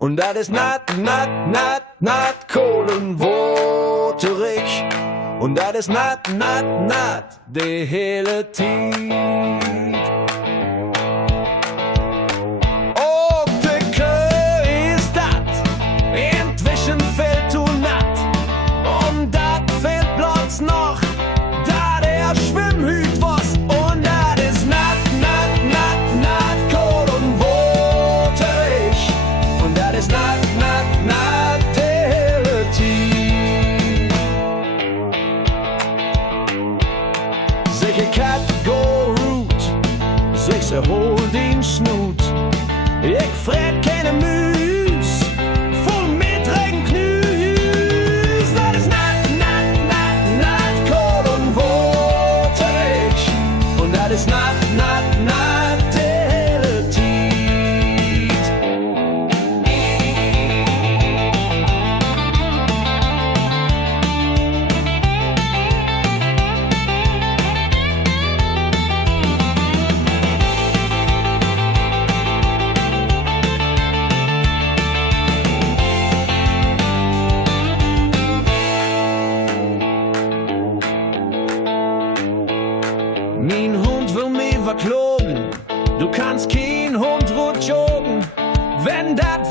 Und das ist nat kohlenwaterig. Und das ist nat de hele Tiet. Och, de Kö ist dat, inzwischen fällt du natt. Und dat fehlt bloß noch, da der Schwimmhüt was. Und dat ist nat kohlenwaterig. Und dat ist nat de hele Tiet. Sicher Cat go root, sich se hol den Snut. Ich fred keine Müs, voll mit Regenknüs. Das ist nat kohlenwaterig. Und das ist nat de hele Tiet. Mein Hund will mich verklogen. Du kannst kein Hund rot jogen, wenn dat